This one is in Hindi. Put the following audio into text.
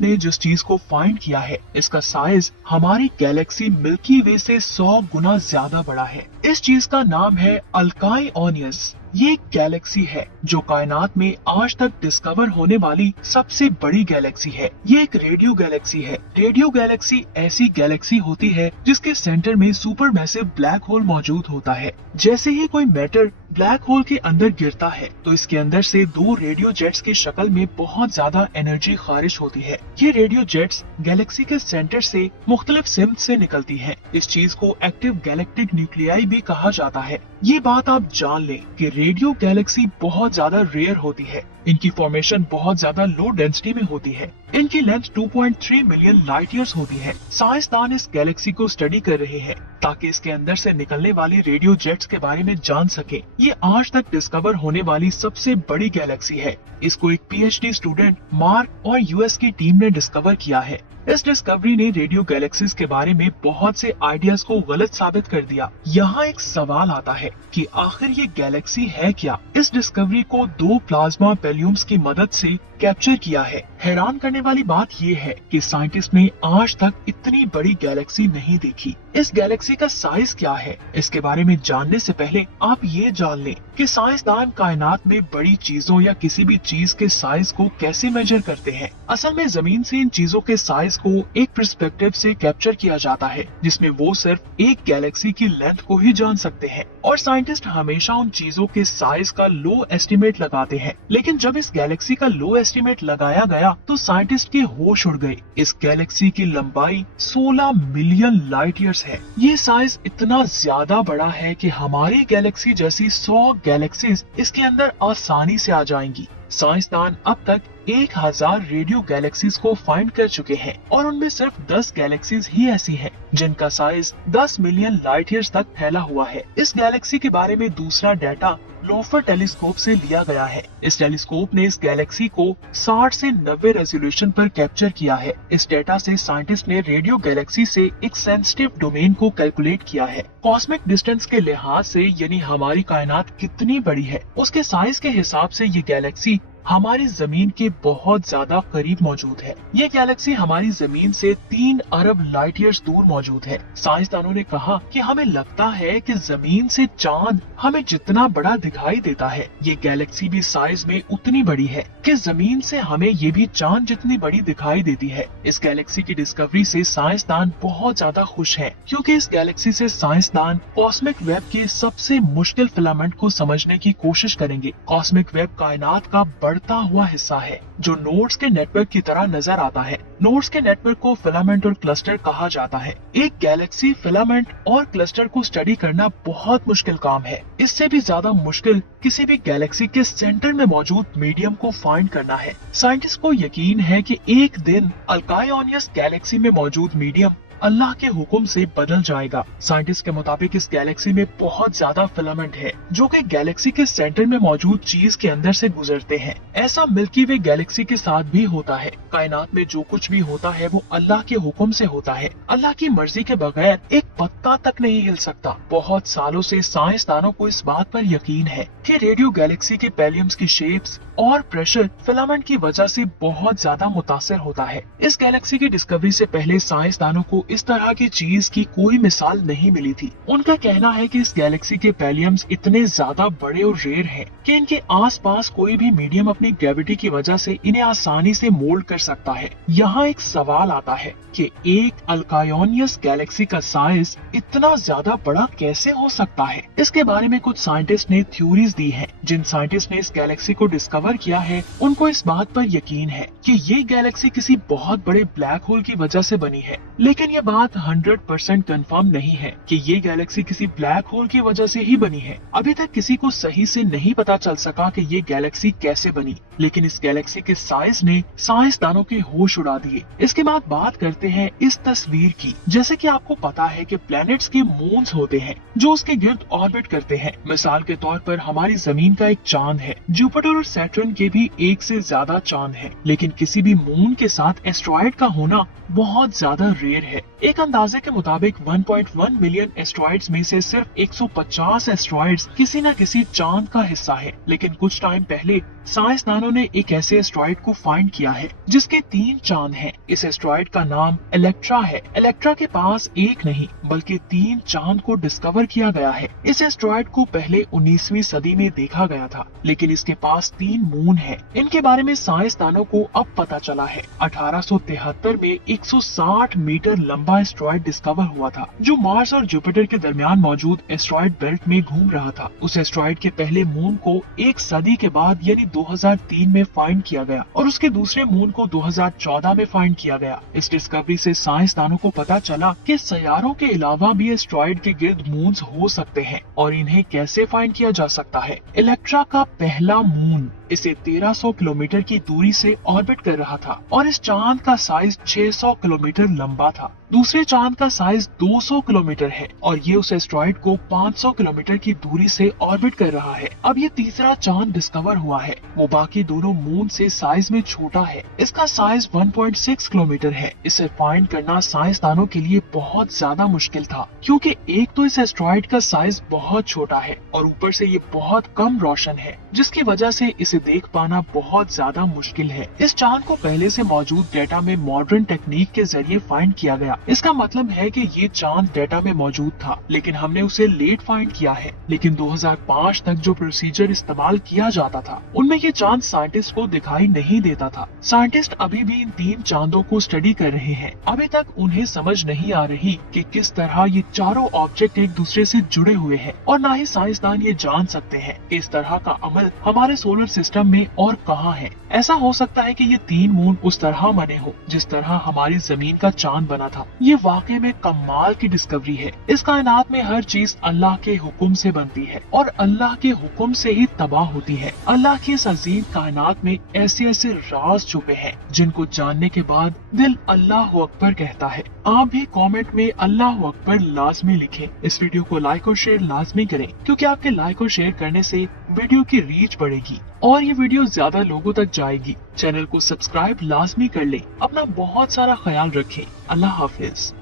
ने जिस चीज को फाइंड किया है, इसका साइज हमारी गैलेक्सी मिल्की वे से 100 गुना ज्यादा बड़ा है। इस चीज का नाम है अल्काई ओनियस। ये एक गैलेक्सी है जो कायनात में आज तक डिस्कवर होने वाली सबसे बड़ी गैलेक्सी है। ये एक रेडियो गैलेक्सी है। रेडियो गैलेक्सी ऐसी गैलेक्सी होती है जिसके सेंटर में सुपर मैसिव ब्लैक होल मौजूद होता है। जैसे ही कोई मैटर ब्लैक होल के अंदर गिरता है तो इसके अंदर से 2 रेडियो जेट्स की शक्ल में बहुत ज्यादा एनर्जी खारिज होती है। ये रेडियो जेट्स गैलेक्सी के सेंटर से मुख्तलिफ सिमत से निकलती हैं। इस चीज को एक्टिव गैलेक्टिक न्यूक्लियाई भी कहा जाता है। ये बात आप जान लें कि रेडियो गैलेक्सी बहुत ज्यादा रेयर होती है। इनकी फॉर्मेशन बहुत ज्यादा लो डेंसिटी में होती है। इनकी लेंथ 2.3 मिलियन लाइट ईयर्स होती है। साइंसदान इस गैलेक्सी को स्टडी कर रहे हैं ताकि इसके अंदर से निकलने वाली रेडियो जेट्स के बारे में जान सके। ये आज तक डिस्कवर होने वाली सबसे बड़ी गैलेक्सी है। इसको एक पीएचडी स्टूडेंट मार्क और यूएस की टीम ने डिस्कवर किया है। इस डिस्कवरी ने रेडियो गैलेक्सीज के बारे में बहुत से आइडियाज को गलत साबित कर दिया। यहाँ एक सवाल आता है कि आखिर ये गैलेक्सी है क्या? इस डिस्कवरी को 2 प्लाज्मा बेल्यूम्स की मदद से कैप्चर किया है। हैरान करने वाली बात ये है कि साइंटिस्ट ने आज तक इतनी बड़ी गैलेक्सी नहीं देखी। इस गैलेक्सी का साइज क्या है, इसके बारे में जानने से पहले आप ये जान लें कि साइंसदान कायनात में बड़ी चीजों या किसी भी चीज के साइज को कैसे मेजर करते हैं। असल में जमीन से इन चीजों के साइज को एक पर्सपेक्टिव से कैप्चर किया जाता है जिसमें वो सिर्फ एक गैलेक्सी की लेंथ को ही जान सकते हैं। और साइंटिस्ट हमेशा उन चीजों के साइज का लो एस्टिमेट लगाते हैं। लेकिन जब इस गैलेक्सी का लो एस्टिमेट लगाया गया तो साइंटिस्ट के होश उड़ गए। इस गैलेक्सी की लंबाई 16 मिलियन लाइट ईयर्स है। ये साइज इतना ज्यादा बड़ा है कि हमारी गैलेक्सी जैसी 100 गैलेक्सीज इसके अंदर आसानी से आ जाएंगी। साइंसदान अब तक 1000 रेडियो गैलेक्सीज को फाइंड कर चुके हैं और उनमें सिर्फ 10 गैलेक्सीज ही ऐसी हैं जिनका साइज 10 मिलियन लाइट ईयर्स तक फैला हुआ है। इस गैलेक्सी के बारे में दूसरा डाटा लोफर टेलीस्कोप से लिया गया है। इस टेलीस्कोप ने इस गैलेक्सी को 60 से 90 रेजोल्यूशन पर कैप्चर किया है। इस डेटा से साइंटिस्ट ने रेडियो गैलेक्सी से एक सेंसिटिव डोमेन को कैलकुलेट किया है। कॉस्मिक डिस्टेंस के लिहाज से यानी हमारी कायनात कितनी बड़ी है उसके साइज के हिसाब से ये गैलेक्सी हमारी जमीन के बहुत ज्यादा करीब मौजूद है। ये गैलेक्सी हमारी जमीन से 3 अरब लाइट ईयर्स दूर मौजूद है। साइंसदानों ने कहा कि हमें लगता है कि जमीन से चांद हमें जितना बड़ा दिखाई देता है, ये गैलेक्सी भी साइज में उतनी बड़ी है कि जमीन से हमें ये भी चांद जितनी बड़ी दिखाई देती है। इस गैलेक्सी की डिस्कवरी से साइंसदान बहुत ज्यादा खुश हैं, क्योंकि इस गैलेक्सी से साइंसदान कॉस्मिक वेब के सबसे मुश्किल फिलामेंट को समझने की कोशिश करेंगे। कॉस्मिक वेब कायनात का बढ़ता हुआ हिस्सा है जो नोड्स के नेटवर्क की तरह नजर आता है। नोड्स के नेटवर्क को फिलामेंट और क्लस्टर कहा जाता है। एक गैलेक्सी, फिलामेंट और क्लस्टर को स्टडी करना बहुत मुश्किल काम है। इससे भी ज्यादा मुश्किल किसी भी गैलेक्सी के सेंटर में मौजूद मीडियम को फाइंड करना है। साइंटिस्ट को यकीन है कि एक दिन अल्काई ओनियस गैलेक्सी में मौजूद मीडियम अल्लाह के हुक्म से बदल जाएगा। साइंटिस्ट के मुताबिक इस गैलेक्सी में बहुत ज्यादा फिलामेंट है जो कि गैलेक्सी के सेंटर में मौजूद चीज के अंदर से गुजरते हैं। ऐसा मिल्की वे गैलेक्सी के साथ भी होता है। कायनात में जो कुछ भी होता है वो अल्लाह के हुक्म से होता है। अल्लाह की मर्जी के बगैर एक पत्ता तक नहीं हिल सकता। बहुत सालों से साइंसदानों को इस बात पर यकीन है कि रेडियो गैलेक्सी के पेलियम्स की शेप्स और प्रेशर फिलामेंट की वजह से बहुत ज्यादा मुतासिर होता है। इस गैलेक्सी की डिस्कवरी से पहले साइंसदानों को इस तरह की चीज की कोई मिसाल नहीं मिली थी। उनका कहना है कि इस गैलेक्सी के पेलियम्स इतने ज्यादा बड़े और रेयर हैं कि इनके आसपास कोई भी मीडियम अपनी ग्रेविटी की वजह से इन्हें आसानी से मोल्ड कर सकता है। यहाँ एक सवाल आता है कि एक अल्कायोनियस गैलेक्सी का साइज इतना ज्यादा बड़ा कैसे हो सकता है। इसके बारे में कुछ साइंटिस्ट ने थ्योरीज दी हैं। जिन साइंटिस्ट ने इस गैलेक्सी को डिस्कवर किया है उनको इस बात पर यकीन है कि ये गैलेक्सी किसी बहुत बड़े ब्लैक होल की वजह से बनी है। लेकिन ये बात 100% कंफर्म नहीं है कि ये गैलेक्सी किसी ब्लैक होल की वजह से ही बनी है। अभी तक किसी को सही से नहीं पता चल सका कि ये गैलेक्सी कैसे बनी, लेकिन इस गैलेक्सी के साइज ने साइंसदानों के होश उड़ा दिए। इसके बाद बात करते हैं इस तस्वीर की। जैसे कि आपको पता है कि प्लैनेट्स के मून्स होते हैं जो उसके गिर्द ऑर्बिट करते हैं। मिसाल के तौर पर हमारी जमीन का एक चांद है। जुपिटर और सैटर्न के भी एक से ज्यादा चांद हैं, लेकिन किसी भी मून के साथ एस्ट्रॉयड का होना बहुत ज्यादा रेयर है। एक अंदाजे के मुताबिक 1.1 मिलियन एस्ट्रॉइड्स में से सिर्फ 150 एस्ट्रॉइड्स किसी न किसी चांद का हिस्सा है। लेकिन कुछ टाइम पहले साइंसदानों ने एक ऐसे एस्ट्रॉइड को फाइंड किया है जिसके 3 चांद हैं। इस एस्ट्रॉइड का नाम इलेक्ट्रा है। इलेक्ट्रा के पास एक नहीं बल्कि 3 चांद को डिस्कवर किया गया है। इस एस्ट्रॉइड को पहले 19वीं सदी में देखा गया था, लेकिन इसके पास 3 मून है। इनके बारे में साइंसदानों को अब पता चला है। 1873 में 160 मीटर लंबा एस्ट्रॉइड डिस्कवर हुआ था जो मार्स और जुपिटर के दरमियान मौजूद एस्ट्रॉइड बेल्ट में घूम रहा था। उस एस्ट्रॉइड के पहले मून को एक सदी के बाद यानी 2003 में फाइंड किया गया और उसके दूसरे मून को 2014 में फाइंड किया गया। इस डिस्कवरी से साइंसदानों को पता चला कि सैयारों के अलावा भी एस्ट्रॉइड के गिर्द मून्स हो सकते हैं और इन्हें कैसे फाइंड किया जा सकता है। इलेक्ट्रा का पहला मून इसे 1300 किलोमीटर की दूरी से ऑर्बिट कर रहा था और इस चांद का साइज 600 किलोमीटर लंबा था। दूसरे चांद का साइज 200 किलोमीटर है और ये उस एस्ट्रॉइड को 500 किलोमीटर की दूरी से ऑर्बिट कर रहा है। अब ये तीसरा चांद डिस्कवर हुआ है, वो बाकी दोनों मून से साइज में छोटा है। इसका साइज 1.6 किलोमीटर है। इसे फाइंड करना साइंसदानों के लिए बहुत ज्यादा मुश्किल था, क्योंकि एक तो इस एस्ट्रॉइड का साइज बहुत छोटा है और ऊपर से ये बहुत कम रोशन है, जिसकी वजह से इसे देख पाना बहुत ज्यादा मुश्किल है। इस चांद को पहले से मौजूद डेटा में मॉडर्न टेक्निक के जरिए फाइंड किया गया। इसका मतलब है कि ये चांद डेटा में मौजूद था, लेकिन हमने उसे लेट फाइंड किया है। लेकिन 2005 तक जो प्रोसीजर इस्तेमाल किया जाता था उनमें ये चांद साइंटिस्ट को दिखाई नहीं देता था। साइंटिस्ट अभी भी इन 3 चांदों को स्टडी कर रहे हैं। अभी तक उन्हें समझ नहीं आ रही कि किस तरह ये चारों ऑब्जेक्ट एक दूसरे से जुड़े हुए हैं और न ही साइंसदान ये जान सकते हैं कि इस तरह का अमल हमारे सोलर सिस्टम में और कहाँ है। ऐसा हो सकता है कि ये 3 मून उस तरह बने हो जिस तरह हमारी जमीन का चांद बना था। ये वाकई में कमाल की डिस्कवरी है। इस कायनात में हर चीज अल्लाह के हुक्म से बनती है और अल्लाह के हुक्म से ही तबाह होती है। अल्लाह की इस अजीम कायनात में ऐसे ऐसे राज छुपे हैं जिनको जानने के बाद दिल अल्लाह अकबर कहता है। आप भी कमेंट में अल्लाह अकबर लाजमी लिखें। इस वीडियो को लाइक और शेयर लाजमी करें, क्योंकि आपके लाइक और शेयर करने से वीडियो की रीच बढ़ेगी और ये वीडियो ज्यादा लोगों तक जाएगी। चैनल को सब्सक्राइब लाजमी कर लें। अपना बहुत सारा ख्याल रखें। अल्लाह हाफिज।